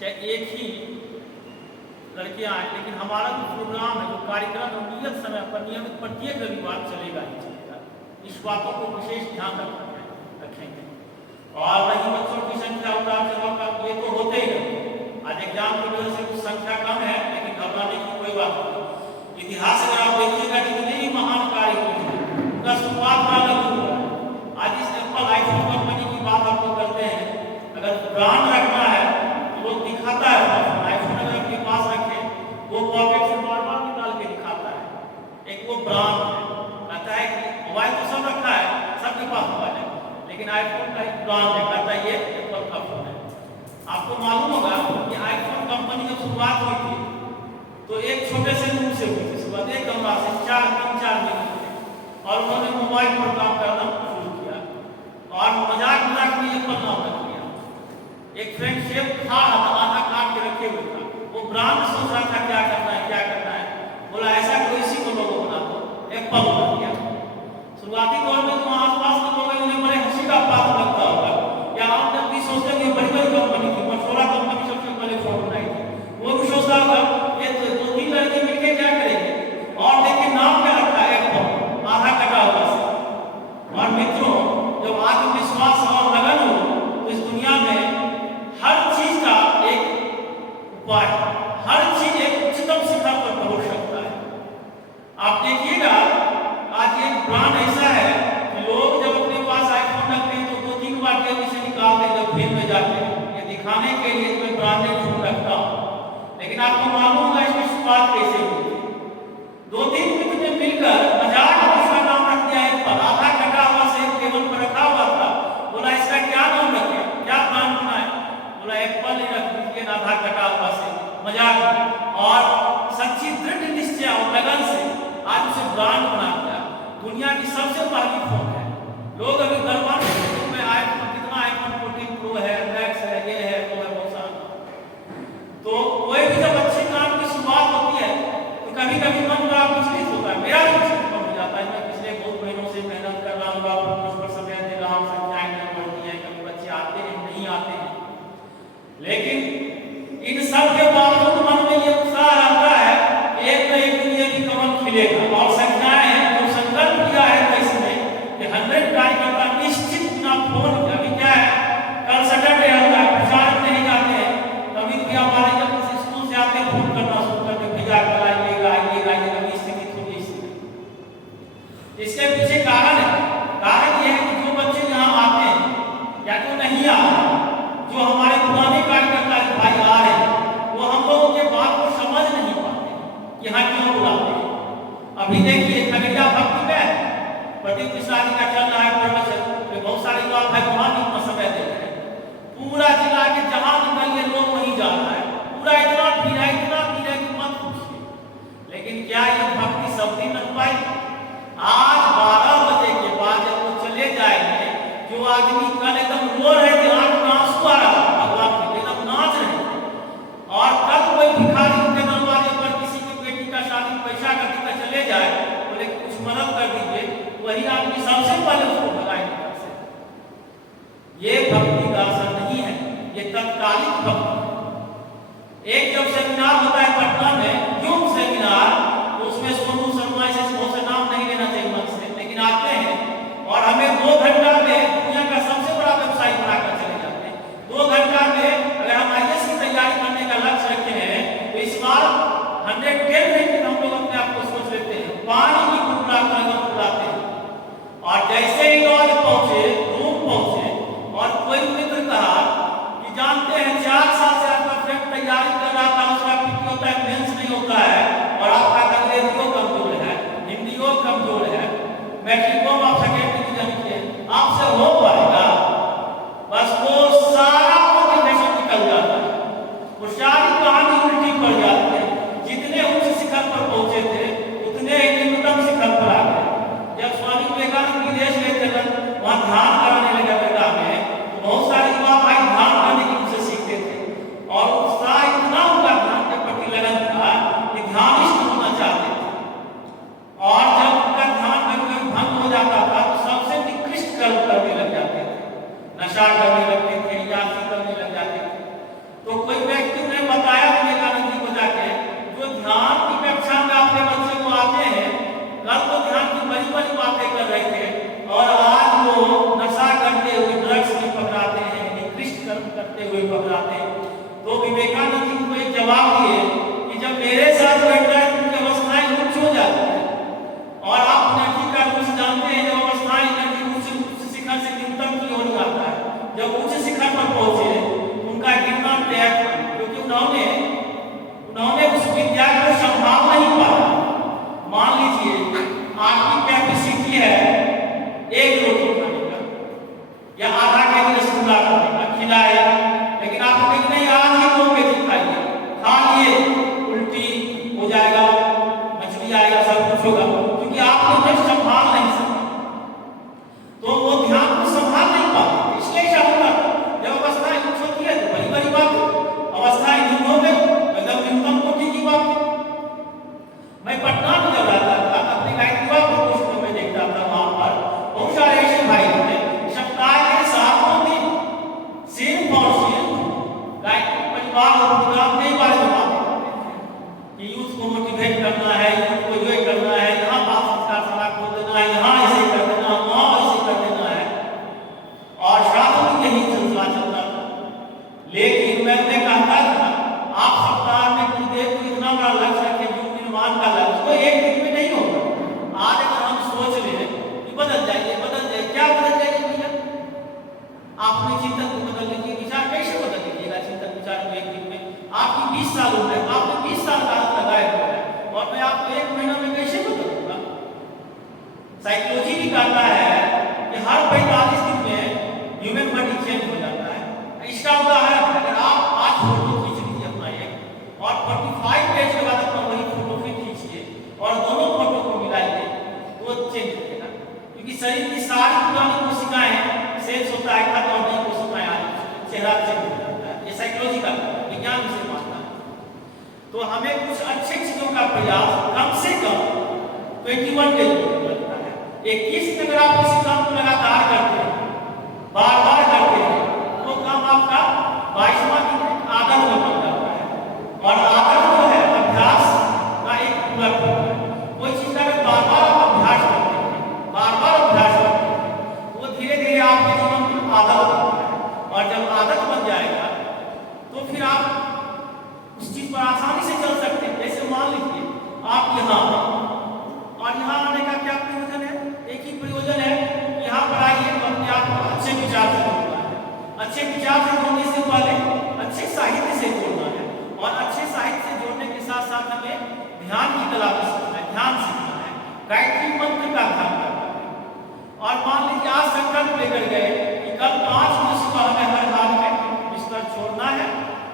चाहे एक ही लड़कियां आए, लेकिन हमारा जो प्रोग्राम है, जो कार्यक्रम है, नियत समय पर नियमित प्रत्येक रविवार चलेगा ही चलेगा। इस बातों को विशेष ध्यान रखेंगे। और रही बच्चों की संख्या उतार चढ़ाव का, ये तो होते ही रहते। आज एग्जाम की वजह से कुछ संख्या कम है, लेकिन घबराने की कोई बात नहीं। इतिहास अगर आप देखिएगा, जितने ही महान कार्य हुए हैं उनका शुरुआत बड़ा लघु हुआ है। आज इस एप्पल आईफोन कंपनी की बात आप लोग करते हैं, अगर ब्रांड रखना है तो लोग दिखाता है। आईफोन अगर अपने पास रखे, वो पॉकेट से बार-बार निकाल के दिखाता है। एक वो ब्रांड है, कहता है कि मोबाइल तो सब रखा है, सबके पास मोबाइल है, लेकिन आईफोन का एक ब्रांड है, कहता है ये एप्पल का फोन है। आपको मालूम होगा कि आईफोन कंपनी जब शुरुआत हुई थी तो एक छोटे से रूम से हुई थी शुरुआत, एक कमरा से 4 महीने, और उन्होंने मोबाइल पर काम करना शुरू किया और मजाक में एप्पल नाम रख लिया। एक फ्रेंड शेफ खा रहा था, आधा काट के रखे हुए था, वो ब्रांड सोच रहा था क्या करना है क्या करना है, बोला ऐसा कोई इसी को लोगो बना दो, एप्पल बना दिया। शुरुआती दौर में तो आसपास के लोग उन्हें बड़े हंसी का पात्र लगता होगा, या आप जब भी सोचते हैं बड़ी बड़ी कंपनी थी, मटोरा कंपनी सबसे पहले फोन बनाई थी, वो भी सोचता होगा ये तो 2-3 लड़के मिलकर क्या करेंगे, और देखिए नाम क्या रखा है, एप्पल, आधा कटा हुआ से। और मित्रों, जब आत्मविश्वास और लगन हो तो इस दुनिया में हर चीज का एक उपाय, हर चीज एक उच्चतम शिखर पर पहुंच सकता है। आप देखिएगा आज एक ब्रांड ऐसा है कि लोग जब अपने पास आईफोन रखते हैं तो 2-3 बार जेब से निकालते हैं जब फिल्म में जाते हैं, ये दिखाने के लिए कोई ब्रांडेड फोन रखता हूं। लेकिन आपको मालूम होगा इसकी शुरुआत कैसे हुई थी। 2-3 मित्र ने मिलकर मजाक में इसका नाम रख दिया एप्पल, आधा कटा हुआ से टेबल पर रखा हुआ था, बोला इसका क्या नाम रखें, क्या ब्रांड बनाए, बोला एप्पल ही रख दीजिए, आधा कटा हुआ से, मजाक। और सच्ची दृढ़ निश्चय और लगन से आज उसे ब्रांड बना दिया। दुनिया की सबसे महंगी फोन है। लोग अभी गलवान में आईफोन, कितना आईफोन 14 प्रो है, मैक्स है, ये है, वो है, बहुत सारा। तो कोई भी जब अच्छे काम की शुरुआत होती है तो कभी कभी मन बड़ा विचलित होता है, मेरा भी विचलित हो जाता है। मैं पिछले बहुत महीनों से मेहनत कर रहा हूँ, कुछ पर समय दे रहा हूँ, संख्याएं नहीं बढ़ती हैं, कभी बच्चे आते हैं नहीं आते हैं, लेकिन इन सब के बावजूद मन में ये उत्साह रहता है कि एक न एक दिन ये भी कमल खिलेगा। और संख्याएं हैं, जो संकल्प किया है तो इसमें कि 100 कार्यकर्ता निश्चित बिना फोन के, अभी क्या है कल सैटरडे होता है, प्रचार नहीं जाते हैं, कभी भी हमारे जब स्कूल से आते फोन करना शुरू करते, भैया कल आइएगा आइएगा आइएगा, अभी स्थिति थोड़ी इसलिए। इसके पीछे कारण है, कारण ये है कि जो बच्चे यहाँ आते हैं या तो नहीं आ रहे, जो हमारे पुराने कार्यकर्ता भाई आ रहे हैं, वो हम लोगों के बात को समझ नहीं पाते कि यहाँ क्यों बुलाते हैं। अभी देखिए खगड़िया भक्ति में प्रदीप मिश्रा जी का चल रहा है प्रवचन, बहुत सारे लोग भाई वहां कितना समय दे रहे हैं, पूरा जिला के जहां निकलिए लोग वहीं जा रहा है, पूरा इतना भीड़ है कि मत पूछिए। लेकिन क्या ये भक्ति सब दिन बन पाई? आज 12 बजे के बाद जब वो चले जाएंगे, जो आदमी कल एकदम रो रहे थे, आंख में आंसू आ रहा था, भगवान के एकदम नाच रहे थे, और कल कोई भिखारी उनके दरवाजे पर किसी की बेटी का शादी पैसा का दिक्कत चले जाए, बोले कुछ मदद कर दीजिए, वही आदमी सबसे पहले उसको भगाएंगे। ये भक्ति का असर नहीं है, ये तत्कालिक भक्ति है। एक जब सेमिनार होता है पटना में, यूथ सेमिनार, तो उसमें सोनू शर्मा से बहुत से नाम नहीं लेना चाहिए मन से, लेकिन आते हैं और हमें 2 घंटा में दुनिया का सबसे बड़ा व्यवसाय बनाकर चले जाते हैं। 2 घंटा में अगर हम आईएएस की तैयारी करने का लक्ष्य रखे हैं तो इस बार 110 मिनट हम लोग अपने आप को सोच लेते हैं, पानी की बुला बुलाते हैं। और जैसे ही आज पहुंचे, रूम पहुंचे, और कोई मित्र कहा कि जानते हैं 4 साल से आपका फ्रेंड तैयारी कर रहा था, उसका पीटी होता है, मेंस नहीं होता है, और आपका अंग्रेजियों कमजोर है, हिंदियों कमजोर है, मैट्रिकों में आप सेकेंड डिवीजन किए, आपसे हो पाएगा? बस वो सारा मोटिवेशन निकल जाता है, वो सारी कहानी उल्टी पड़ जाती है। जितने उच्च शिखर पर पहुंचे थे उतने निम्नतम शिखर पर आ गए। जब स्वामी विवेकानंद विदेश गए थे, वहां ध्यान कराने लगे अमेरिका में, तो बहुत सारे युवा भाई ध्यान करने की उनसे सीखते थे, और उत्साह इतना उनका ध्यान के प्रति लगन था कि ध्यानिष्ठ होना चाहते थे। और जब उनका ध्यान कभी कभी भंग हो जाता था विद्या को संभाल नहीं पाता। मान लीजिए आपकी कैपेसिटी है एक रोटी खाने का या आधा केजी रसगुल्ला खाने का, खिलाए, लेकिन आपको कहीं नहीं आज ही 2 केजी खाइए, खा लिए उल्टी हो जाएगा, मछली आएगा, सब कुछ होगा, क्योंकि आपने उन्हें संभाल नहीं सकते, तो वो ध्यान को संभाल नहीं पाते। इसलिए ऐसा होता है जब अवस्थाएं कुछ होती है तो बड़ी बड़ी बात है, अवस्थाएं न्यून हो गई एकदम न्यूनतम कोटि की बात है। मैं पटना में जब रहता था अपने गायत्री प्रकोष्ठ में देखता था, वहां पर बहुत सारे ऐसे भाई थे सप्ताह के 7 दिन सिर्फ और सिर्फ गायत्री परिवार और प्रोग्राम के बारे में बात करते थे कि यूथ को मोटिवेट करना है, यूथ को ये करना है, यहाँ बाल संस्कार सभा खोल देना है, यहाँ ऐसे कर देना, वहाँ ऐसे कर देना है, और साथ में यही सिलसिला चलता था। लेकिन मैं उन्हें कहता था आप सप्ताह में गुरुदेव को इतना बड़ा लक्ष्य रखें, युग निर्माण का लक्ष्य, वो एक दिन में नहीं होगा। आज अगर हम सोच लें कि बदल जाइए, क्या बदल जाइए भैया? आप अपने चिंतन को बदल लीजिए, विचार कैसे बदल लीजिएगा चिंतन विचार को एक दिन में? आपकी 20 साल उम्र है, आपने 20 साल का लगाए हुए हैं, और मैं आपको 1 महीना में कैसे बदलूंगा? साइकोलॉजी भी कहता है कि हर 45 दिन में ह्यूमन बॉडी चेंज हो जाता है। इसका उदाहरण अगर आप आज फोटो खींच लीजिए अपना एक, और 45 डेज के बाद अपना वही फोटो फिर खींचिए और दोनों फोटो को मिलाइए तो चेंज हो जाएगा, क्योंकि शरीर की सारी पुरानी कोशिकाएं सेल्स होता है, खत्म और नई कोशिकाएं आ जाती हैं, चेहरा चेंज हो जाता है। ये साइकोलॉजी का विज्ञान से मानता है। तो हमें कुछ अच्छी चीजों का प्रयास कम से कम 21 डेज लगता है। 21 दिन अगर आप किसी काम को लगातार करते हैं, बार बार करते हैं, तो काम आपका 22वां दिन आदत में बन जाता है, और आदत जो है अभ्यास का एक पूरा है। कोई चीज का अगर बार बार आप अभ्यास करते हैं, बार बार अभ्यास करते हैं, वो धीरे धीरे आपके जीवन में आदत बनता है, और जब आदत बन जाएगा तो फिर आप उस चीज पर आसानी से चल सकते हैं। जैसे मान लीजिए आप यहाँ और यहाँ आने का क्या प्रयोजन है? एक ही प्रयोजन है, यहाँ पर आइए तो अपने आप को अच्छे विचार से जोड़ना है। अच्छे विचार से जोड़ने से पहले अच्छे साहित्य से जोड़ना है, और अच्छे साहित्य से जोड़ने के साथ साथ हमें ध्यान की कला भी सीखना है, ध्यान सीखना है, गायत्री मंत्र का ध्यान करना है। और मान लीजिए आज संकल्प लेकर गए कि कल 5 बजे सुबह हमें हर हाल में बिस्तर छोड़ना है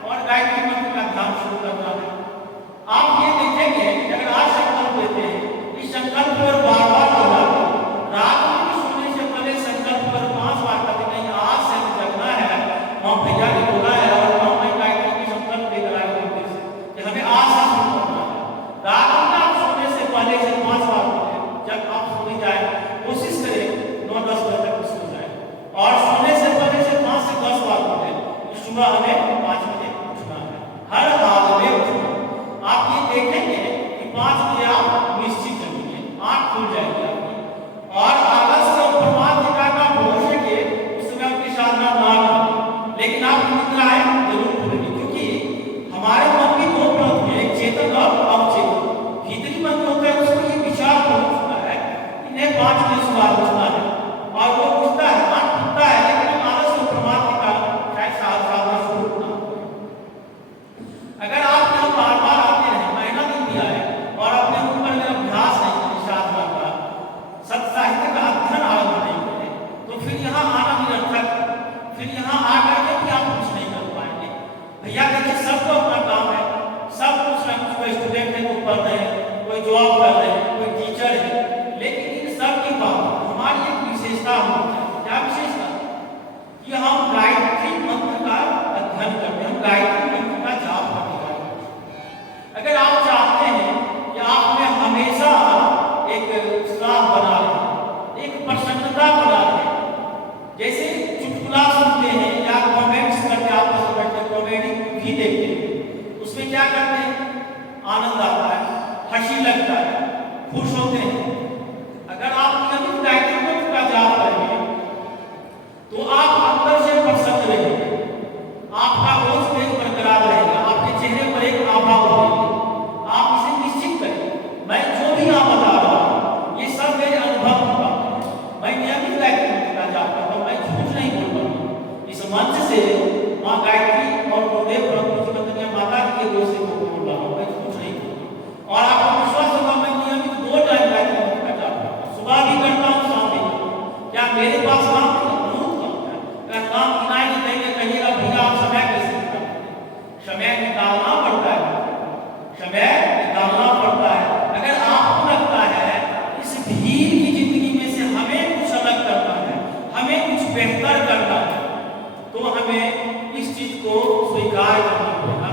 और गायत्री मंत्र का ध्यान शुरू करना है। आप ये देखेंगे कि अगर आज संकल्प लेते हैं, इस संकल्प पर बार बार दोहराते, रात में भी सोने से पहले संकल्प पर 5 बार करते, नहीं आज से हमें जगना है, वहाँ भैया ने बोला है और वहाँ मैं गायत्री की संकल्प लेकर आया हूँ कि हमें आज से शुरू करना है। रात में आप सोने से पहले से 5 बार बोले, जब आप सोने जाए कोशिश करें 9-10 बजे तक सो जाए, और सोने से पहले से 5 से 10 बार बोले, सुबह हमें 5 बजे उठना है, हर हाल में उठना। आप ये देखेंगे कि 5 बजे आप निश्चित जगेंगे, आँख खुल जाएगी आपकी, और आलस्य और प्रमाद का भरोसे के उस समय आपकी साधना ना करें, लेकिन आप निद्राएं जरूर खोलेंगे, क्योंकि हमारे मन की 2 परत में, एक चेतन और अवचेतन। भीतरी मन जो होता है उसको ये विचार पहुंचता है कि इन्हें 5 बजे सुबह उठना है, और वो उठता है, आँख खुलता है, लेकिन आलस्य और प्रमाद के कारण शायद साधना शुरू ना हो। अगर आप यहाँ बार बार आते रहे, महीना दिन भी आए, और अपने ऊपर में अभ्यास नहीं करें साधना का, सत्य साहित्य का अध्ययन आरंभ नहीं करें, तो फिर यहाँ आना निरर्थक, फिर यहाँ आकर के भी आप कुछ नहीं कर पाएंगे। भैया देखिए सबको अपना काम है, सब कुछ ना कुछ, कोई स्टूडेंट है, कोई पढ़ रहे हैं, कोई जॉब कर रहे हैं, कोई टीचर है, लेकिन इन सब के बाद हमारी एक विशेषता होती है। क्या विशेषता? कि हम गायत्री मंत्र का अध्ययन करते हैं, हम गायत्री मंत्र का जाप करते हैं। अगर आप चाहते हैं कि आप में हमेशा एक उत्साह बना रहे, एक प्रसन्नता बना रहे, जैसे चुटकुला सुनते हैं या कमेंट्स करते, आपस में बैठते कॉमेडी भी देखते हैं, उसमें क्या करते हैं? आनंद आता है, हंसी लगता है, खुश होते हैं। अगर आप नियमित गायत्री मंत्र का जाप करेंगे तो आप अंदर से प्रसन्न रहेंगे, आपका रोज तेज बरकरार रहेगा, आपके चेहरे पर एक आभा होगी। आप इसे निश्चित करें, मैं जो भी आप बता रहा हूँ ये सब मेरे अनुभव की बात है। मैं नियमित गायत्री मंत्र का जाप करता हूँ, मैं झूठ नहीं बोल रहा हूँ। इस मंच से माँ गायत्री और गुरुदेव ब्रह्म माता के दोष से बोल रहा हूँ, मैं झूठ नहीं समय निकालना पड़ता है, समय निकालना पड़ता है। अगर आपको लगता है इस भीड़ की जिंदगी में से हमें कुछ अलग करना है, हमें कुछ बेहतर करना है, तो हमें इस चीज को स्वीकार करना पड़ेगा।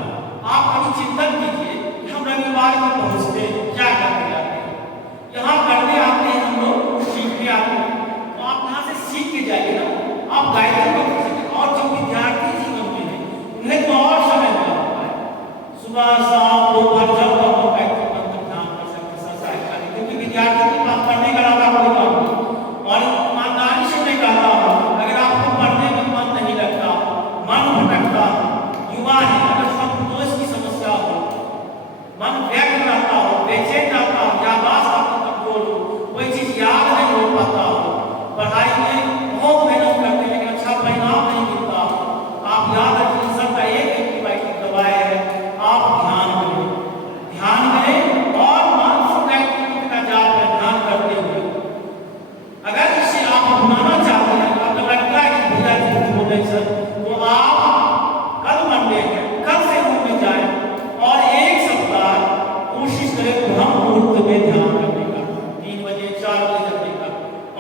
आप कभी चिंतन कीजिए कि हम रविवार को पहुंचते क्या करने जाते हैं। यहाँ पढ़ने आते हैं हम लोग, सीखने आते हैं, तो आप यहाँ से सीख के जाइए ना। आप गायत्री को और जो विद्यार्थी जीवन में है उन्हें तो और समय मिला होता है, सुबह शाम दोपहर जब हम गायत्री मंत्र ध्यान कर सकते संसार का, क्योंकि विद्यार्थी के पास पढ़ने का ज्यादा कोई काम नहीं। और ईमानदारी से मैं कहता हूँ, अगर आपको पढ़ने में मन नहीं लगता, मन भटकता, युवा है, अगर संतोष की समस्या हो, मन व्यक्त रहता हो, बेचैन रहता हो, याददाश्त आपकी कमजोर हो, कोई चीज याद नहीं हो पाता हो, पढ़ाई में बहुत मेहनत करते हैं लेकिन अच्छा परिणाम नहीं मिलता, आप याद रखिए सबका एक एंटीबायोटिक दवाई है, आप ध्यान करें, ध्यान करें और मानसिक एक्टिविटी का जाप में ध्यान करते हुए अगर इसे आप अपनाना चाहते हैं, आपको लगता है कि भैया झूठ बोले सर, तो आप कल मंडे है, कल से रूम में जाए और एक सप्ताह कोशिश करें ब्रह्म मुहूर्त में ध्यान करने का, 3 बजे 4 बजे जगने का।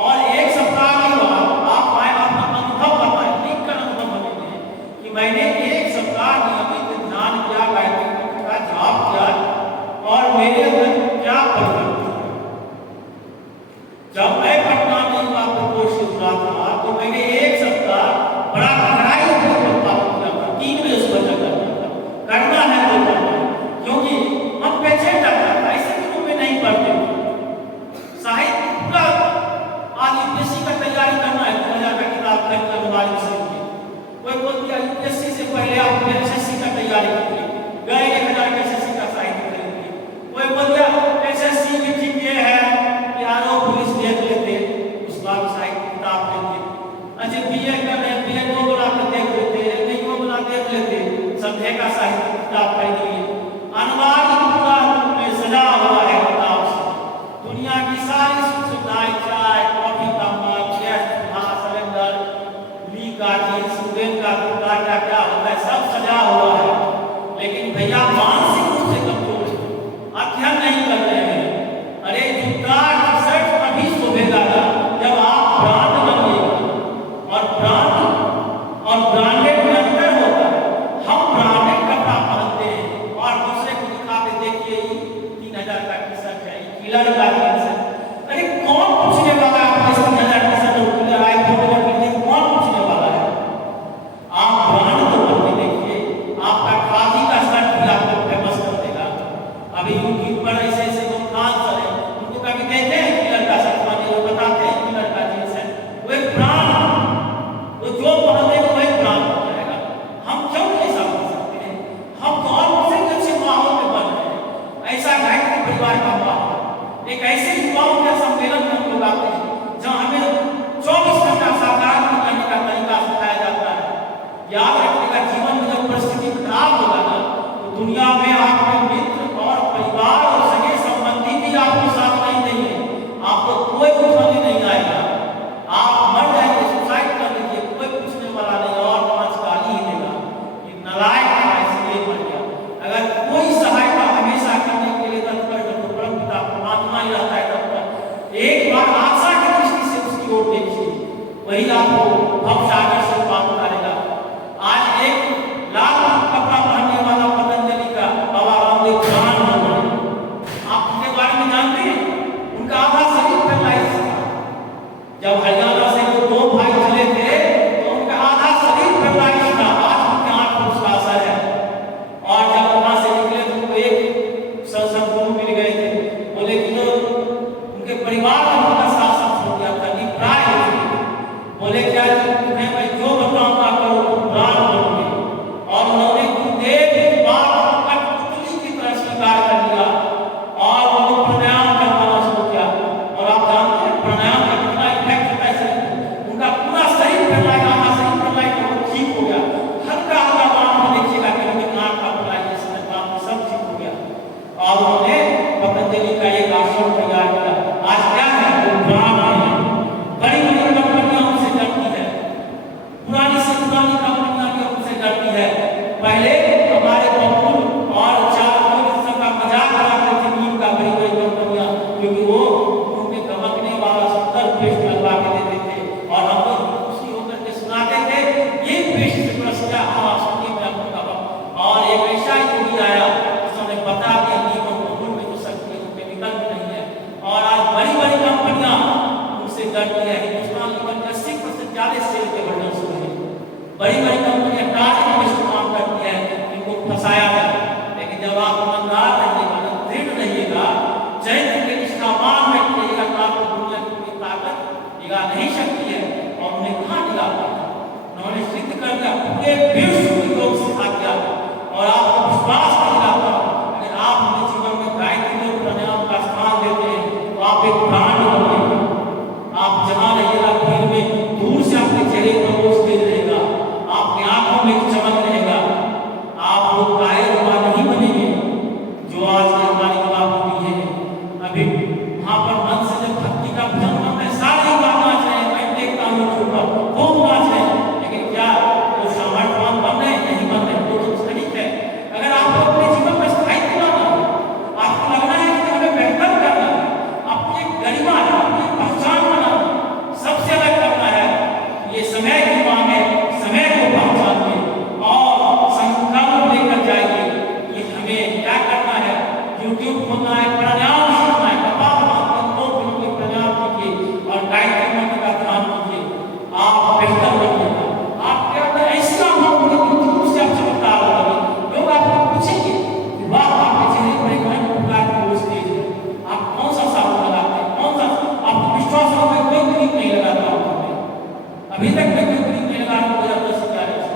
और एक सप्ताह के बाद आप आए अपना अनुभव बताएं, लिख कर अनुभव हमें दें कि मैंने एक सप्ताह नियमित ध्यान किया, गायत्री मंत्र का जाप किया और मेरे अंदर क्या परिवर्तन हुआ। जब मैं पटना में आपको कोशिश हुआ था तो मैंने एक सप्ताह बड़ा कड़ाई से पालन किया था, 3 बजे सुबह जगना था, करना है तो करना है, क्योंकि हम पेशेंट आता था, ऐसे दिनों में नहीं पढ़ते थे। साहित्य पूरा आज यूपीएससी का तैयारी करना है, 2000 का किताब खरीदकर मोबाइल से कोई बोल दिया यूपीएससी से पहले आप एसएससी का तैयारी कीजिए, गए 1000 का एसएससी का साहित्य खरीद लिए। कोई बोल दिया एसएससी में ठीक ये है कि आरो पुलिस देख लेते, उस बार साहित्य किताब लेते। अच्छा बीए कर रहे, बीए को बना के देख लेते, नहीं को बना देख लेते, संध्या का साहित्य किताब खरीद लिए। अनिवार्य पूरा में सजा हुआ है किताब से, दुनिया की सारी सुविधाएं, चाय कॉफी का मग, गैस चूल्हा सिलेंडर, ली का चीज, स्टूडेंट का क्या क्या होता है सब सजा हुआ है, लेकिन भैया मानसिक रूप से कमजोर है, अध्ययन नहीं कर रहे हैं। अरे जूता टी शर्ट तभी शोभेगा जब आप ब्रांड बनिएगा, और ब्रांडेड में अंतर होता है। हम ब्रांडेड कपड़ा पहनते हैं और दूसरे को दिखा के देखिए 3000 का टी शर्ट है, किलर का जींस है। अरे कौन पूछने वाला है आपको 3000 टी शर्ट और किलर आए फोटो खींचे, कौन पूछने वाला है। आप ब्रांड तो बन के देखिए, आपका खादी का शर्ट भी आपको फेमस कर देगा। अभी यूट्यूब पर ऐसे ऐसे लोग डांसर हैं, उनको कभी देखे हैं किलर का शर्ट पहने, वो बताते हैं किलर का जींस है, वो एक ब्रांड, वो जो पहनेगा वही ब्रांड हो जाएगा। हम क्यों ऐसा कर सकते हैं? हम तो और से अच्छे माहौल में बन रहे हैं। ऐसा गायत्री परिवार का माहौल, एक ऐसे युवाओं के सम्मेलन में हम लोग आते हैं जहाँ हमें 24 घंटा सकारात्मक करने का तरीका सिखाया जाता है। याद रखिएगा, जीवन में जब परिस्थिति खराब होगा ना, तो दुनिया में आपके मित्र और परिवार और सगे संबंधी भी आपको साथ नहीं देंगे, आपको कोई उठाने नहीं आएगा, आप मर जाएंगे, सुसाइड कर लीजिए, कोई पूछने वाला नहीं और 5 गाली ही देगा कि नालायक था इसलिए मर गया। अगर कोई सहायता हमेशा करने के लिए तत्पर है तो परम पिता परमात्मा ही रहता है तत्पर। एक बार आशा की दृष्टि से उसकी ओर देखिए, वही आपको भवसागर से पार उतारेगा। आज एक लाल कपड़ा पहनने वाला पतंजलि का बाबा रामदेव जान हो गए, आप उनके बारे में जानते हैं? उनका आधा शरीर पैरालाइज था। जब हरियाणा से वो 2 भाई चले थे तो उनका आधा शरीर पैरालाइज था, आज उनके आंख पर उसका असर है। और जब वहां से निकले तो उनको एक संसद मिल गए थे, बोले कि जो उनके परिवार में उनका साथ साथ हो गया था, निप्राय हो गए, बोले क्या तुम्हें मैं ये beautiful योग सिखा दिया और आपको विश्वास दिलाता हूं, अगर आप अपने जीवन में गायत्री और प्राणायाम का स्थान देते हैं तो आप एक ब्रांड बनेंगे। आप जहां रहिएगा भीड़ में दूर से आपके चेहरे पर रोज तेज रहेगा, आपकी आंखों में चमक रहेगा, आप वो कायर नहीं बनेंगे जो आज की हमारी युवा पीढ़ी है। अभी वहां पर मन से जब भक्ति का भजन करते हैं सारे युवा नाच रहे हैं, मैं देखता हूं छोटा खूब नाच रहे हैं, लेकिन क्या वो सामर्थ्यवान बन रहे हैं? नहीं बन रहे, वो तो ठीक है। अगर आपको अपने जीवन में स्थायित्व लाना है, आपको लगना है कि हमें बेहतर करना है, अपनी गरिमा है, अपनी पहचान बनाना, सबसे अलग करना है, ये समय की मांग है। समय को पहचानिए और संकल्प लेकर जाइए कि हमें क्या करना है। यूट्यूब खोलना है, प्राणायाम सीखना है, कपालभाति 2 मिनट के प्राणायाम कीजिए और गायत्री मंत्र का ध्यान कीजिए, आप बेहतर बनिएगा। आपके अंदर ऐसा अनुभव होगा कि दूर से आप चमत्कार होगा। लोग आपको पूछेंगे कि वाह, आपके चेहरे पर एक नया प्रकार की रोज तेज है, आप कौन सा साबुन लगाते हैं, कौन सा, आपको विश्वास होगा मैं कोई क्रीम नहीं लगाता हूं, अभी तक मैं कोई क्रीम नहीं लगा रहा हूं 2010-11 से।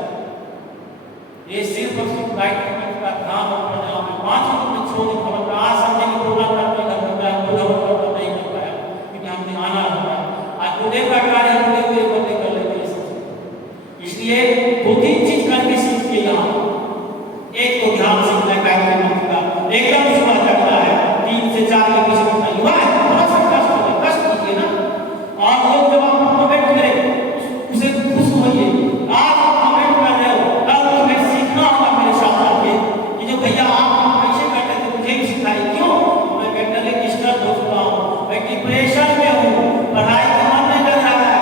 ये सिर्फ और सिर्फ गायत्री मंत्र का ध्यान और प्राणायाम में 5 मिनट में छोड़ खबर का आज संडे के प्रोग्राम करते घर में मैं पूरा होकर नहीं कर पाया क्योंकि हमने आना होता है। आज गुरुदेव का कार्य गुरुदेव के बंदे कर लेते हैं सब, इसलिए 2-3 चीज करके सीखिए। यहाँ एक तो ध्यान सीखना है गायत्री मंत्र का, एकदम सुबह जगना है 3 से 4 के बीच में युवा है, थोड़ा सा कष्ट कीजिए ना। और लोग जब आप कमेंट करें उसे खुश होइए, आज आप कमेंट कर रहे हो, कल तुम्हें सीखना होगा मेरे साथ आके कि जो भैया आप कैसे करते थे मुझे भी सिखाइए। क्यों? मैं मेंटली डिस्टर्ब हो चुका हूँ, मैं डिप्रेशन में हूँ, पढ़ाई का मन नहीं लग रहा है,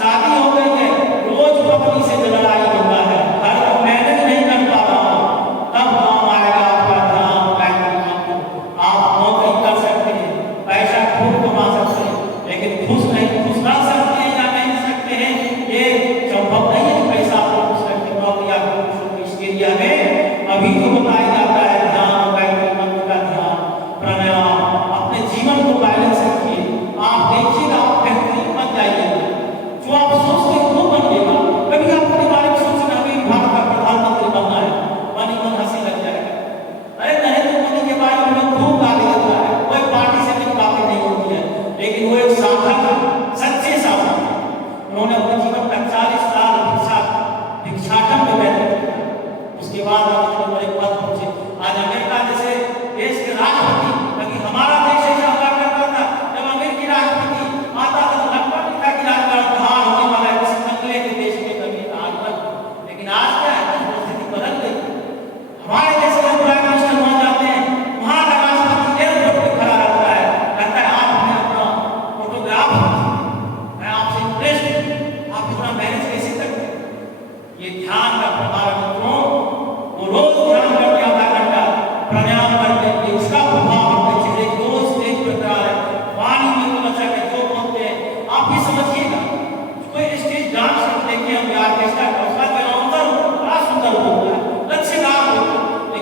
शादी हो गई है, रोज पत्नी से लड़ाई होता है, घर को मैनेज नहीं कर पा रहा हूँ, तब काम आएगा आपका ध्यान गायत्री मंत्र। आप नौकरी कर सकते हैं, पैसा खूब कमा सकते हैं, लेकिन खुश रह सकते हैं या नहीं सकते हैं ये संभव नहीं है। पैसा आपको खुश रखते नौकरी आपको खुश रखते, इसके लिए हमें अभी जो बताया जाता है ध्यान, गायत्री मंत्र का ध्यान, प्राणायाम, अपने जीवन को बैलेंस रखिए। आप देखिएगा आप बेहतरीन बन जाइएगा, जो आप सोचते हैं वो बनिएगा। कभी आप अपने बारे में सोचना हमें भारत का प्रधानमंत्री बनना है, मन ही मन हंसी लग जाएगा। अरे नरेंद्र मोदी के बारे में लोग खूब गाली देता है, कोई पार्टी से भी बातें नहीं होती है, लेकिन वो एक साधक है, सच्चे साधक। उन्होंने अपने जीवन का 40 साल भिक्षाटन में व्यतीत किया, उसके बाद बड़े पद पहुंचे। आज अमेरिका जैसे देश के राष्ट्रपति, ताकि हमारा देश ऐसा हुआ करता था जब अमेरिकी राष्ट्रपति आता था तो लगता नहीं था कि राजकारण धार होने वाला है, किसी मंगले के देश में कभी आज तक। लेकिन आज क्या है, परिस्थिति बदल गई। हमारे देश में प्राइम मिनिस्टर वहां जाते हैं, वहां का राष्ट्रपति एयरपोर्ट पे खड़ा रहता है, कहता है आप हमें अपना फोटोग्राफ, मैं आपसे इंप्रेस्ड हूं, आप इतना मैनेज कैसे करते हैं? ये ध्यान का प्रभाव मित्रों, वो रोज ध्यान करके आधा घंटा प्राणायाम करके इसका प्रभाव अपने चेहरे की रोज तेज प्रकार है। वाणी में तो बचा के जो बोलते हैं आप भी समझिएगा। कोई स्टेज डांस कर देखिए, हम ऑर्केस्ट्रा का उसका जो अनाउंसर बड़ा सुंदर होता है, अच्छे गाना होता है,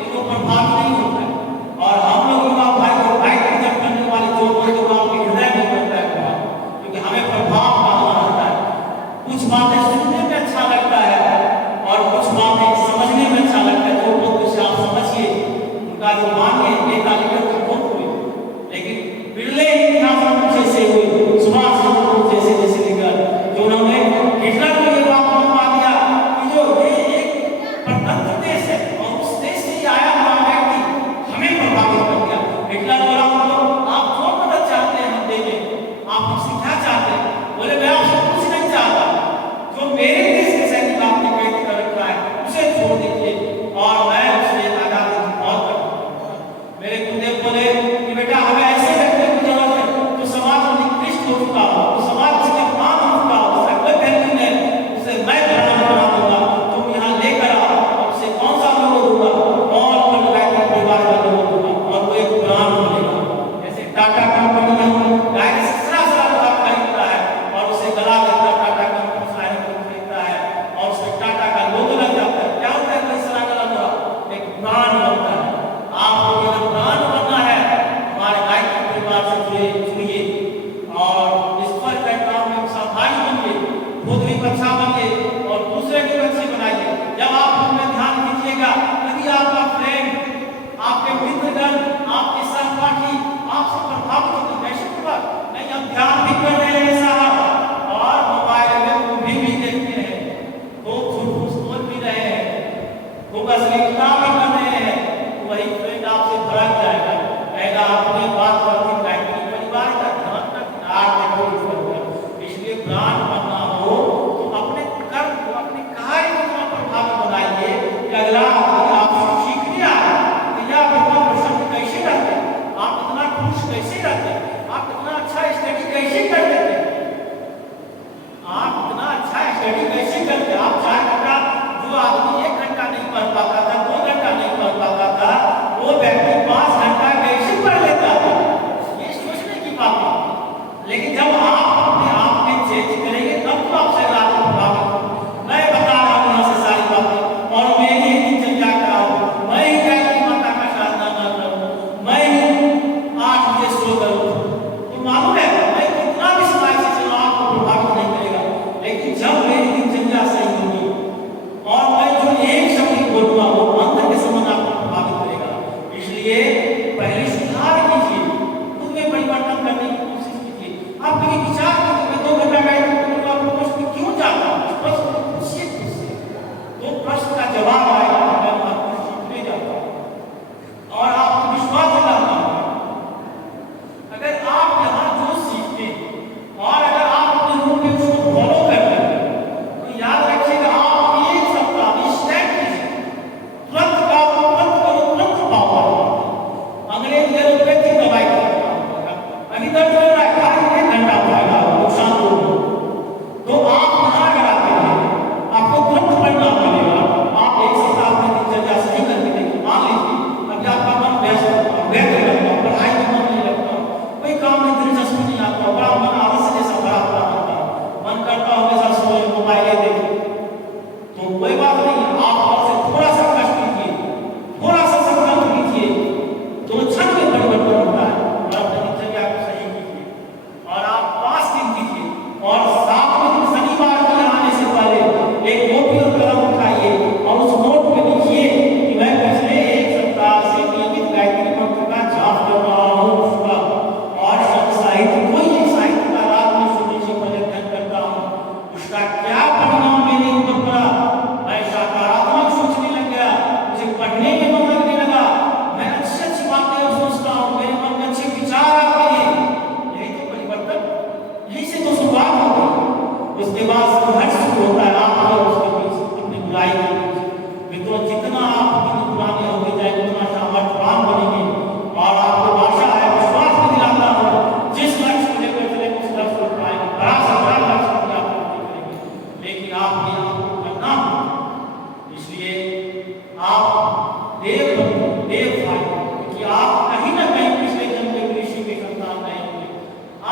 देव भाई, क्योंकि आप कहीं ना कहीं पिछले जन्म में ऋषि के संतान रहे होंगे,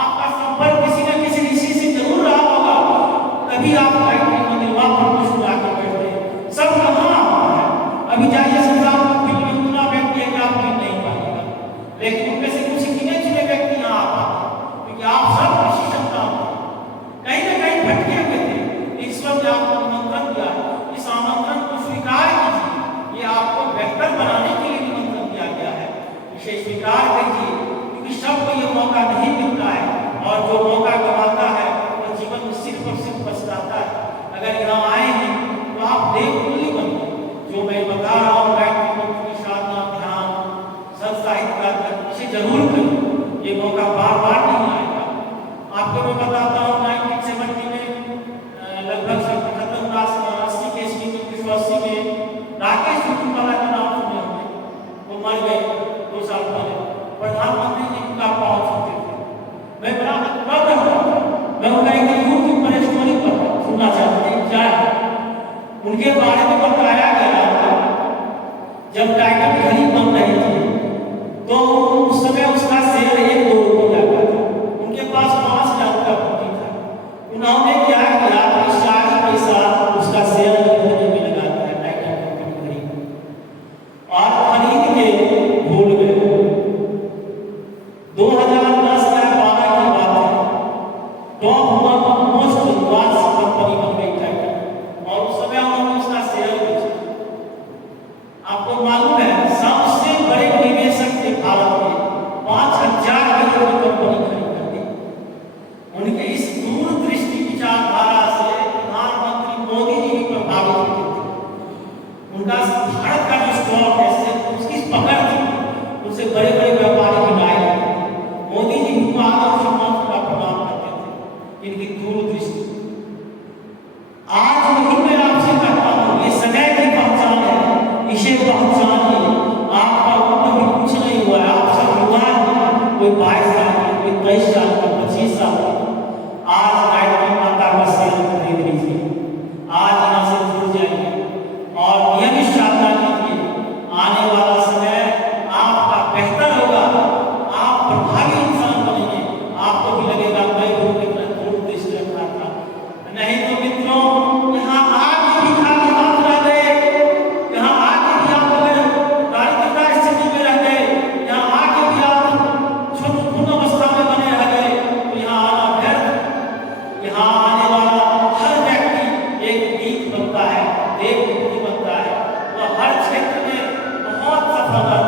आपका संपर्क किसी न किसी ऋषि से जरूर रहा होगा, तभी आप गायत्री मंदिर वहां पर कुछ जाके बैठते हैं। सब कहाँ है, अभी जाइए संसार में फिर भी उतना व्यक्ति है कि आप मिल नहीं पाएगा, लेकिन उनमें से कुछ गिने चुने व्यक्ति यहाँ आ पाते हैं, क्योंकि आप सब ऋषि संतान कहीं ना कहीं भटके हुए थे। ईश्वर ने आपको निमंत्रण दिया, इस आमंत्रण को स्वीकार कीजिए, ये आपको बेहतर बनाने के लिए निमंत्रण दिया गया है, इसे स्वीकार कीजिए, क्योंकि सबको ये मौका नहीं मिलता है, और जो मौका गंवाता है वो जीवन में सिर्फ और सिर्फ पछताता है। अगर यहाँ आए हैं तो आप देवतुल्य बनिए, जो मैं बता रहा हूँ गायत्री मंत्र की साधना, ध्यान, सत्साहित्य का इसे जरूर करिए, ये मौका बार बार नहीं आएगा। आपको मैं बताता हूँ 1970 में लगभग 80 के ईस्वी में 1980 में राकेश शुक्ला का नाम सुने होंगे, वो मर गए 2 साल पहले, प्रधानमंत्री जी उनका पहुंच चुके थे। मैं बड़ा अनुभव रहा था, मैं उनका एक यूट्यूब पर स्टोरी पर सुनना चाहता हूँ, क्या है उनके बारे में बताया गया था। जब टाइटल घड़ी बन रही थी तो उस समय उसका शेयर 1-2 रुपये का था, उनके पास 5,000 का पूंजी था। उन्होंने क्या किया, 40 पैसा उसका शेयर खरीदने में लगा दिया टाइटल कंपनी घड़ी, और खरीद के भूल गए। 2010 या 12 की बात है, टॉप मोस्ट एडवांस कंपनी बन गई टाइटल, और उस समय उन्होंने उसका शेयर बेचा। आपको मालूम है सबसे बड़े निवेशक थे भारत में, 5,000 करोड़ की कंपनी खरीद करके। उनके इस दूरदृष्टि विचारधारा से प्रधानमंत्री मोदी जी भी प्रभावित हुए थे। उनका भारत का जो स्टॉक है उसकी पकड़ थी, उनसे बड़े बड़े व्यापारी बनाए जाते थे। मोदी जी उनको आदर सम्मान का प्रदान करते थे, इनकी दूरदृष्टि। आज वही मैं आपसे कहता हूँ, ये समय की पहचान है, इसे पहचानिए। आपका उम्र भी कुछ नहीं हुआ है, आप सब युवा हैं, कोई 22 साल के, कोई 23 साल के, 25 साल के। आज गायत्री माता का शेयर खरीद लीजिए, आज यहाँ से जुड़ जाइए और नियमित साधना कीजिए। आने वाला समय आपका बेहतर होगा, आप प्रभावी इंसान बनेंगे, आपको भी लगेगा मैं लोगों की तरह दूरदृष्टि रखना था। नहीं तो मित्रों, यहाँ आके भी खाली हाथ रह गए, यहाँ आके भी आप अगर दारिद्रता स्थिति में रह गए, यहाँ आके भी आप छोटी अवस्था में बने रह गए, तो यहाँ आना व्यर्थ। यहाँ आने वाला हर व्यक्ति एक गीत बनता है, देवभूति बनता है, वह हर क्षेत्र में बहुत सफल